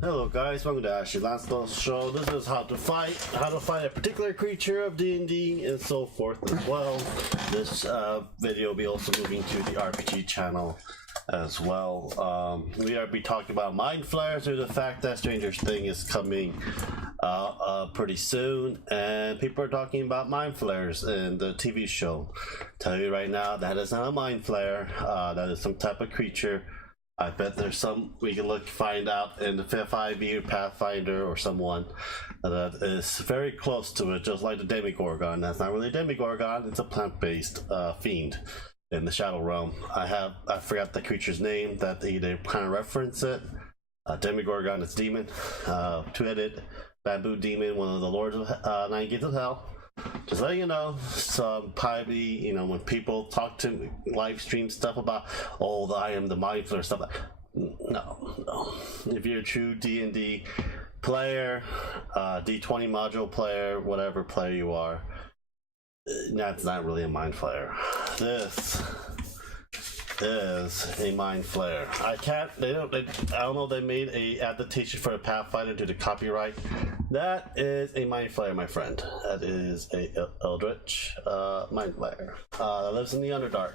Hello guys, welcome to Ashley Lancelot's show. This is how to fight a particular creature of D&D and so forth as well. This video will be also moving to the RPG channel as well. We are be talking about mind flayers due to the fact that Stranger Things is coming pretty soon, and people are talking about mind flayers in the TV show. Tell you right now, that is not a mind flayer. That is some type of creature. I bet there's some we can find out in the 5e Pathfinder or someone that is very close to it, just like the Demigorgon. That's not really a Demigorgon, it's a plant-based fiend in the Shadow Realm. I forgot the creature's name that they kind of reference it. Demigorgon is demon, two-headed bamboo demon, one of the lords of 9 gates of hell. Just letting you know, some probably, when people talk to live stream stuff about, oh, I am the mind flayer stuff. No. If you're a true D&D player, D20 module player, whatever player you are, that's not really a mind flayer. This is a mind flayer. I don't know if they made a adaptation for a Pathfinder due to copyright. That is a mind flayer, my friend. That is a eldritch mind flayer that lives in the Underdark.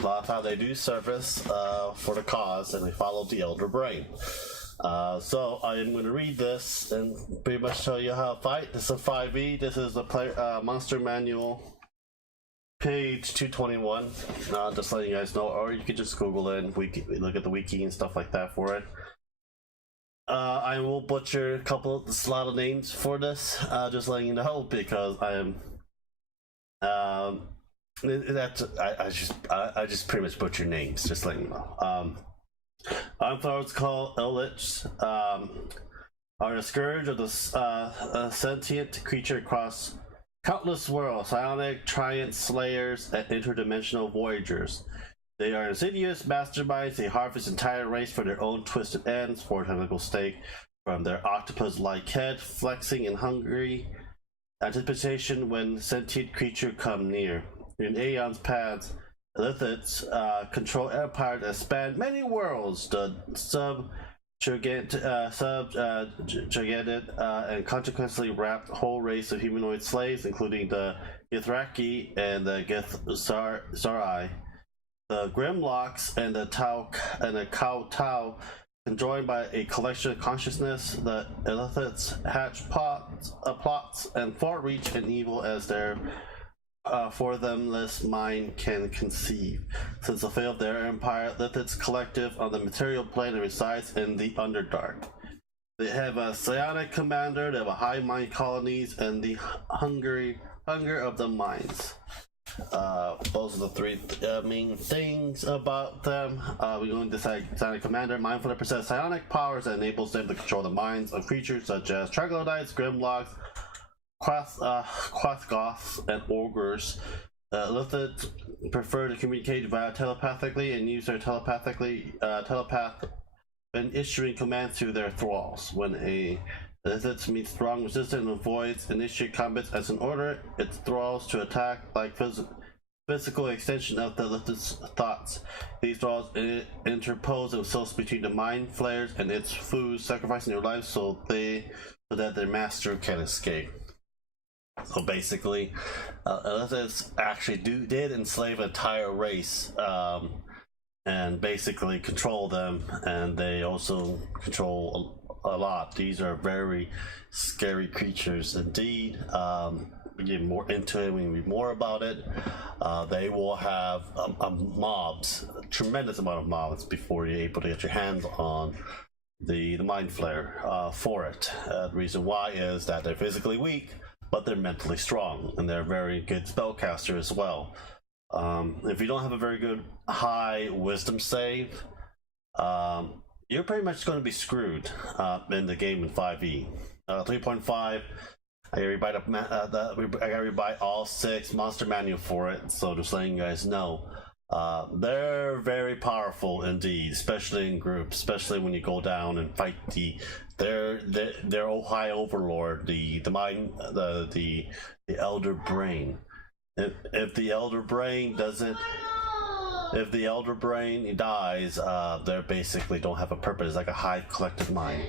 A lot of how they do service for the cause, and they follow the Elder Brain. So I am going to read this and pretty much show you how to fight. This is a 5e. This is the player monster manual. Page 221, just letting you guys know, or you could just Google it and look at the wiki and stuff like that for it. I will butcher a lot of names for this, just letting you know, because I am, I just pretty much butcher names, just letting you know. Unflowers called Illich, are the scourge of the sentient creature across countless worlds, psionic, triant slayers, and interdimensional voyagers. They are insidious masterminds. They harvest entire race for their own twisted ends, for a technical stake from their octopus-like head, flexing in hungry anticipation when sentient creature come near. In aeons past, Lithids control empires that span many worlds. The gigantic and consequently wrapped whole race of humanoid slaves, including the Githraki and the Githzarai, the Grimlocks and the Cow, conjoined by a collection of consciousness. The Illithids hatch plots and far reach and evil as their for themless mind can conceive. Since the fall of their empire, Lithids collective on the material plane and resides in the Underdark. They have a psionic commander, they have a high mind colonies, and the hunger of the minds. Those are the three main things about them. We're going to decide psionic commander. Mindfulness possesses psionic powers that enables them to control the minds of creatures such as troglodytes, grimlocks, Quathgoths, and ogres. Lithids prefer to communicate via telepathically and use their telepath when issuing commands to their thralls. When a Lithids meets strong resistance and avoids initiate combats as an order its thralls to attack like physical extension of the Lithids' thoughts. These thralls interpose themselves between the mind flayers and its food, sacrificing their lives so that their master can escape. So basically, Lithids actually did enslave an entire race, and basically control them, and they also control a lot. These are very scary creatures indeed. We get more into it, we read more about it. They will have a tremendous amount of mobs before you're able to get your hands on the mind flayer for it. The reason why is that they're physically weak, but they're mentally strong, and they're very good spellcaster as well. If you don't have a very good high wisdom save, you're pretty much going to be screwed in the game in 5e. 3.5, I gotta rebuy all 6 monster manual for it, so just letting you guys know. They're very powerful indeed, especially in groups, especially when you go down and fight their high overlord, the Elder Brain. If the Elder Brain doesn't if the elder brain dies, they basically don't have a purpose. It's like a hive collective mind.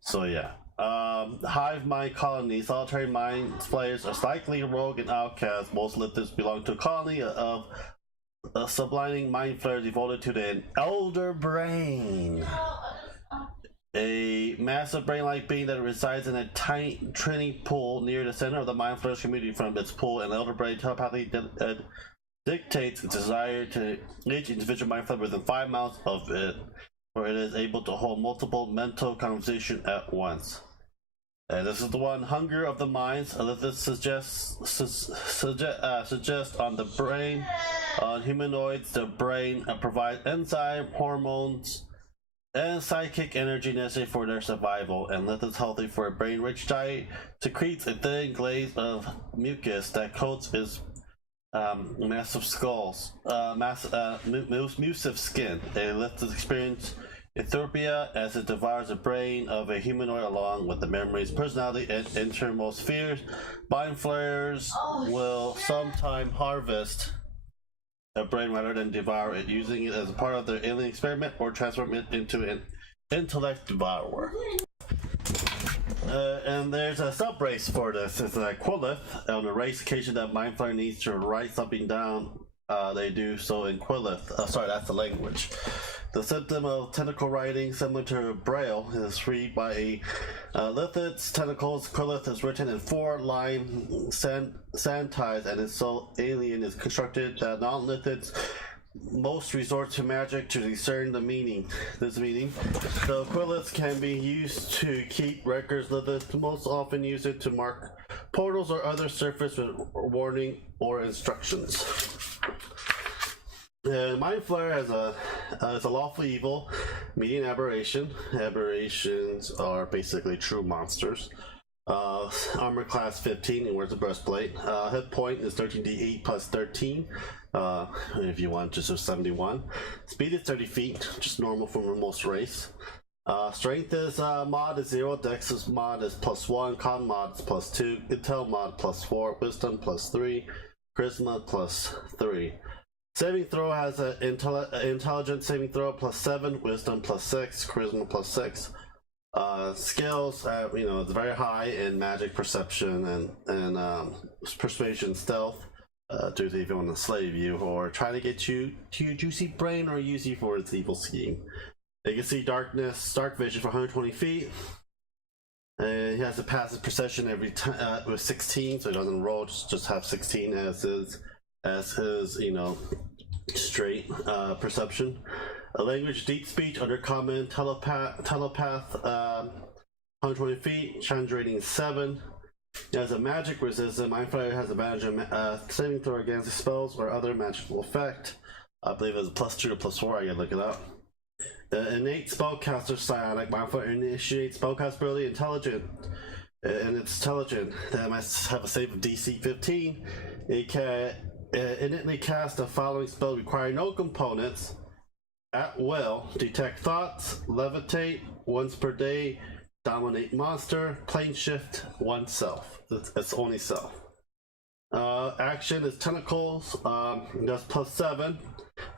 So yeah. Hive mind colonies, solitary mind players are slightly rogue and outcast. Most lithids belong to a colony of sublining mind flayers devoted to the elder brain. A massive brain-like being that resides in a tiny trinity pool near the center of the mind flayers community. From its pool, an elder brain telepathically dictates its desire to each individual mind flayer within 5 miles of it, for it is able to hold multiple mental conversations at once. And this is the one, hunger of the minds. This suggest on the brain. On humanoids, the brain provides enzyme, hormones, and psychic energy necessary for their survival. And this is healthy for a brain-rich diet. Secretes a thin glaze of mucus that coats its massive skulls, mucive skin. A lithid experience Ethiopia as it devours the brain of a humanoid along with the memories, personality, and innermost fears. Mind flayers will sometime harvest a brain rather than devour it, using it as a part of their alien experiment or transform it into an intellect devourer. And there's a sub-race for this. It's a Quillith. On the race occasion that mind flayer needs to write something down, they do so in Quillith. Sorry, that's the language. The symptom of tentacle writing, similar to Braille, is freed by a lithid's tentacles. Quillith is written in 4-line sanitize, and is so alien is constructed that non-lithids most resort to magic to discern the meaning. So Quilliths can be used to keep records. Lithids most often use it to mark portals or other surface with warning or instructions. Mind Flayer has is a lawful evil, median aberration. Aberrations are basically true monsters. Armor class 15 and wears a breastplate. Hit point is 13d8 plus 13. If you want, just 71. Speed is 30 feet, just normal for most race. Strength is mod is 0, Dex is mod is +1, Con mod is +2, Intel mod +4, Wisdom +3, Charisma +3. Saving throw has an intelligence saving throw +7, Wisdom +6, Charisma +6. Skills, it's very high in magic, perception, and persuasion, stealth. To see if you want to slave you or try to get you to your juicy brain or use you for its evil scheme. You can see dark vision for 120 feet. And he has a passive perception every time with 16, so he doesn't roll. Just have 16 as his straight perception. A language, deep speech, undercommon, telepath, 120 feet. Challenge rating is 7. It has a magic resistance. Mind Flayer has advantage on saving throw against spells or other magical effect. I believe it's a +2 or +4. I gotta look it up. Innate spellcaster psionic. Mind Flayer initiates spellcast ability intelligent, and it's intelligent. That must have a save of DC 15. It can innately cast the following spell requiring no components at will: detect thoughts, levitate once per day, dominate monster, plane shift oneself. It's only self. Action is tentacles. That's +7.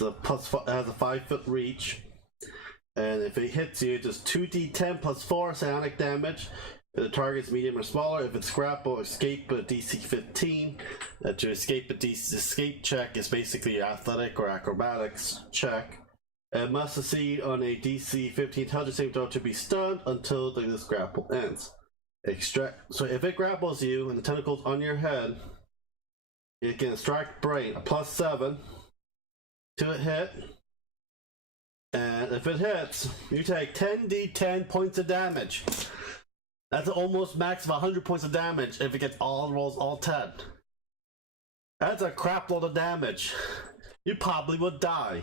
It has a 5-foot reach, and if it hits you, it's 2d10 +4 psionic damage. If the target's medium or smaller, if it's grapple, escape a DC 15. To escape a escape check is basically athletic or acrobatics check. It must succeed on a DC 15 intelligence saving throw to be stunned until this grapple ends. So if it grapples you and the tentacle's on your head, it can extract brain, a +7 to a hit. And if it hits, you take 10d10 points of damage. That's almost max of 100 points of damage if it gets all rolls, all 10. That's a crap load of damage. You probably would die.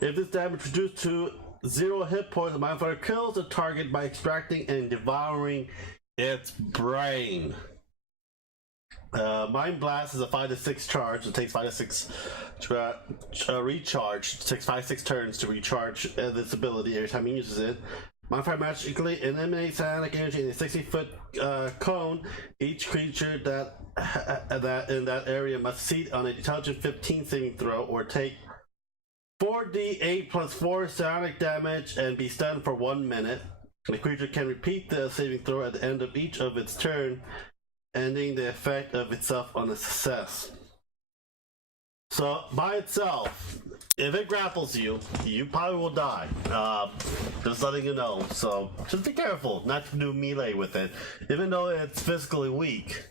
If this damage reduced to 0 hit points, the Mind Flayer kills the target by extracting and devouring its brain. Mind Blast is a 5 to 6 charge. It takes 5 to 6 recharge. It takes 5 to 6 turns to recharge this ability every time he uses it. Mind Flayer magically eliminates psionic energy in a 60-foot cone. Each creature that in that area must succeed on an intelligence 15 saving throw or take 4d8 plus 4 psionic damage and be stunned for 1 minute. The creature can repeat the saving throw at the end of each of its turn, ending the effect of itself on a success. So by itself, if it grapples you, you probably will die. Just letting you know. So just be careful not to do melee with it. Even though it's physically weak,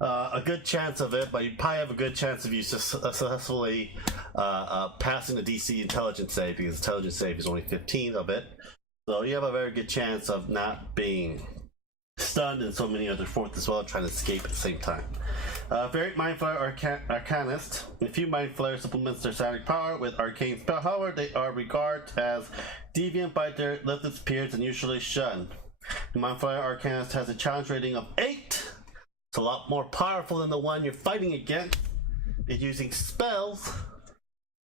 a good chance of it, but you probably have a good chance of you successfully passing the DC intelligence save, because intelligence save is only 15 of it. So you have a very good chance of not being stunned and so many other forts as well, trying to escape at the same time. Variant Mind Flayer Arcanist. If you Mind Flayer supplements their psionic power with arcane spell, however, they are regarded as deviant by their lifted peers and usually shunned. The Mind Flayer Arcanist has a challenge rating of 8. It's a lot more powerful than the one you're fighting against. It's using spells.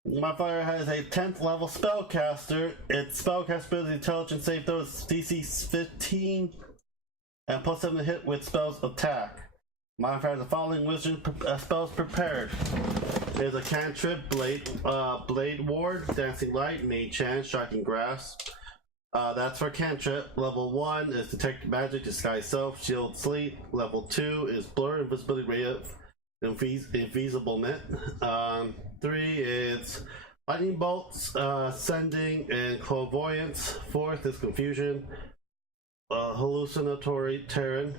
Mind Flayer has a 10th level spellcaster. Its spellcast ability intelligence save throw is DC 15 and plus 7 to hit with spells attack. Mind Flayer has the following wizard spells prepared. There's a cantrip, Blade Ward, Dancing Light, Mage Hand, Striking Grasp. That's for cantrip. Level 1 is Detect Magic, Disguise Self, Shield Sleep. Level 2 is Blur, Invisibility, Ray of Invisiblement. 3 is Lightning Bolts, Sending, and Clairvoyance. 4th is Confusion, Hallucinatory Terran.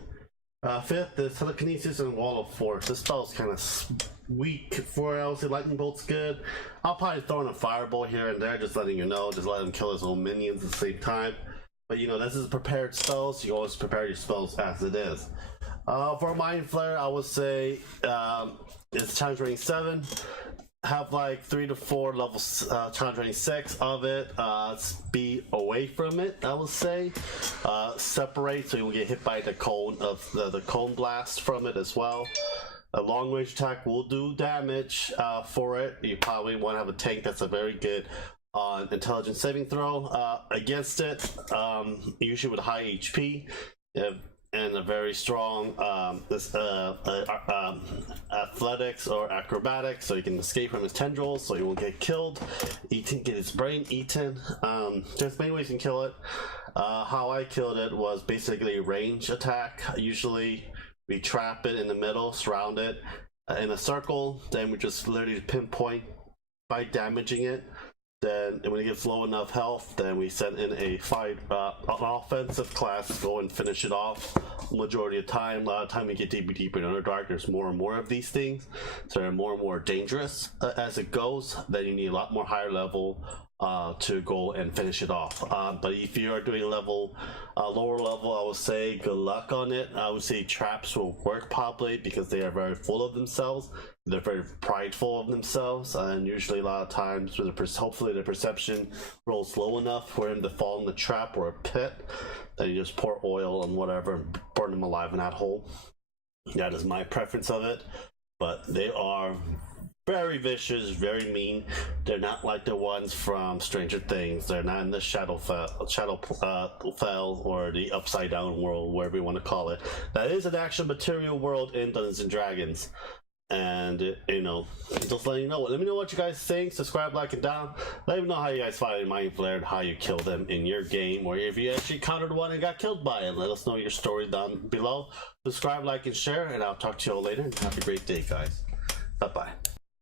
5th is Telekinesis and Wall of Force. This spell's kind of weak. 4, I would say Lightning Bolt's good. I'll probably throw in a Fireball here and there, just letting you know, just let him kill his own minions at the same time. But you know, this is prepared spells, so you always prepare your spells as it is. For Mind Flayer, I would say it's challenge rating 7. Have like 3 to 4 levels, challenge rating 6 of it. Be away from it, I would say. Separate so you will get hit by the cone of the cone blast from it as well. A long range attack will do damage for it. You probably want to have a tank that's a very good intelligence saving throw against it. Usually with high HP. And a very strong athletics or acrobatics, so you can escape from his tendrils, so he won't get killed, get his brain eaten. There's many ways you can kill it. How I killed it was basically range attack. Usually we trap it in the middle, surround it in a circle, then we just literally pinpoint by damaging it. Then when it gets low enough health, then we send in a fight, an offensive class to go and finish it off. Majority of time, a lot of time we get deeper in Underdark, there's more and more of these things, so they're more and more dangerous as it goes. Then you need a lot more higher level to go and finish it off. But if you are doing lower level, I would say good luck on it. I would say traps will work probably because they are very full of themselves. They're very prideful of themselves, and usually a lot of times with hopefully the perception rolls low enough for him to fall in the trap or a pit, then you just pour oil and whatever and burn him alive in that hole. That is my preference of it, but they are very vicious, very mean. They're not like the ones from Stranger Things. They're not in the Shadowfell or the Upside Down world, whatever you want to call it. That is an actual material world in Dungeons and Dragons. And you know, just letting you know. Let me know what you guys think. Subscribe, like, and down. Let me know how you guys fight Mind Flayer and how you kill them in your game, or if you actually countered one and got killed by it. Let us know your story down below. Subscribe, like, and share, and I'll talk to you all later. And have a great day, guys. Bye bye.